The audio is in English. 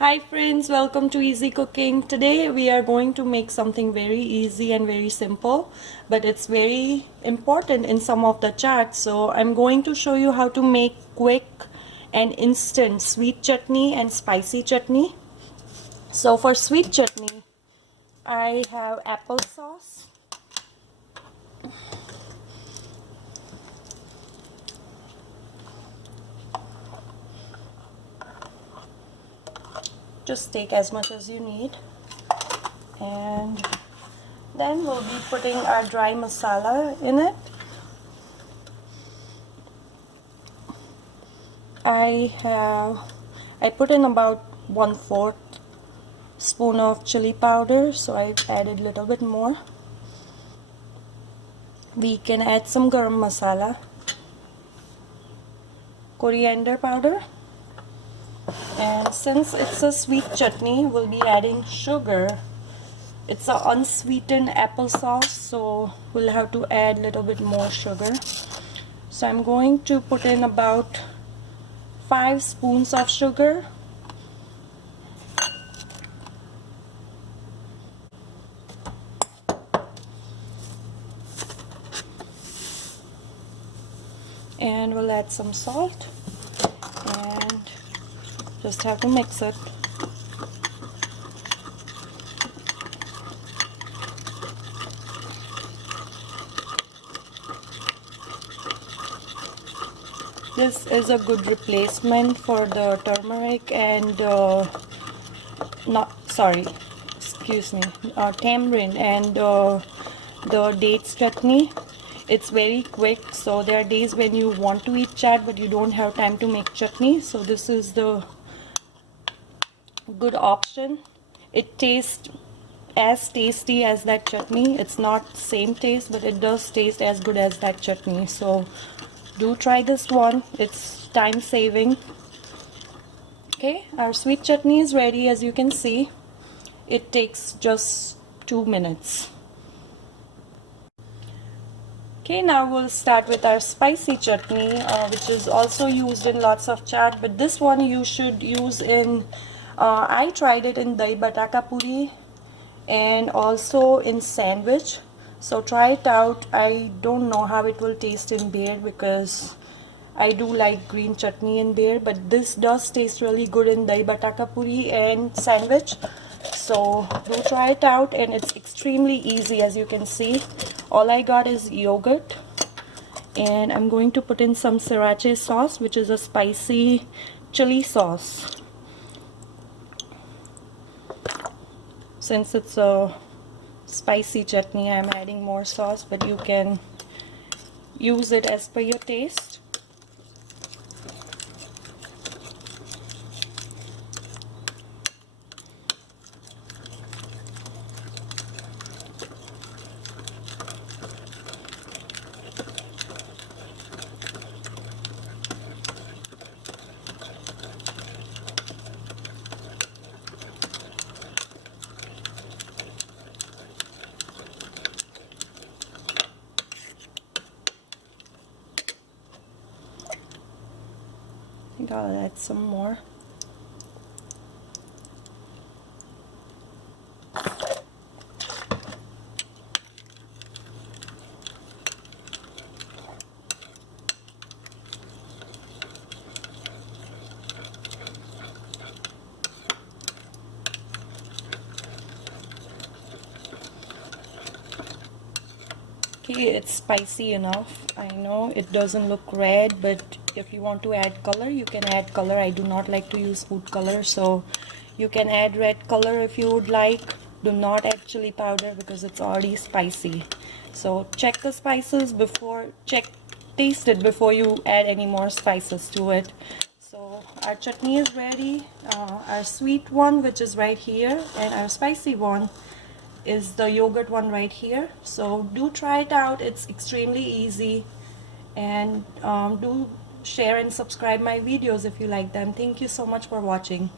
Hi friends, welcome to Easy Cooking. Today we are going to make something very easy and very simple, but it's very important in some of the chats. So I'm going to show you how to make quick and instant sweet chutney and spicy chutney. So for sweet chutney, I have applesauce, just take as much as you need, and then we'll be putting our dry masala in it. I put in about 1/4 spoon of chili powder, so I added a little bit more. We can add some garam masala, coriander powder, and since it's a sweet chutney, we'll be adding sugar. It's an unsweetened applesauce, so we'll have to add a little bit more sugar. So I'm going to put in about 5 spoons of sugar. And we'll add some salt and just have to mix it. This is a good replacement for the turmeric and tamarind and the dates chutney. It's very quick, so there are days when you want to eat chat but you don't have time to make chutney, so this is the good option. It tastes as tasty as that chutney. It's not same taste, but it does taste as good as that chutney, so do try this one. It's time saving. Okay, our sweet chutney is ready. As you can see, it takes just 2 minutes. Okay, now we'll start with our spicy chutney, which is also used in lots of chat, but this one you should use in I tried it in dahi bataka puri and also in sandwich, so try it out. I don't know how it will taste in beer because I do like green chutney in beer, but this does taste really good in dahi bataka puri and sandwich, so do try it out. And it's extremely easy. As you can see, all I got is yogurt, and I'm going to put in some sriracha sauce, which is a spicy chili sauce. Since it's a spicy chutney, I'm adding more sauce, but you can use it as per your taste. I think I'll add some more. Okay, it's spicy enough. I know it doesn't look red, but if you want to add color, you can add color. I do not like to use food color, so you can add red color if you would like. Do not add chili powder because it's already spicy. So check the spices before, taste it before you add any more spices to it. So our chutney is ready. Our sweet one, which is right here, and our spicy one is the yogurt one right here. So do try it out. It's extremely easy, and do share and subscribe my videos if you like them. Thank you so much for watching.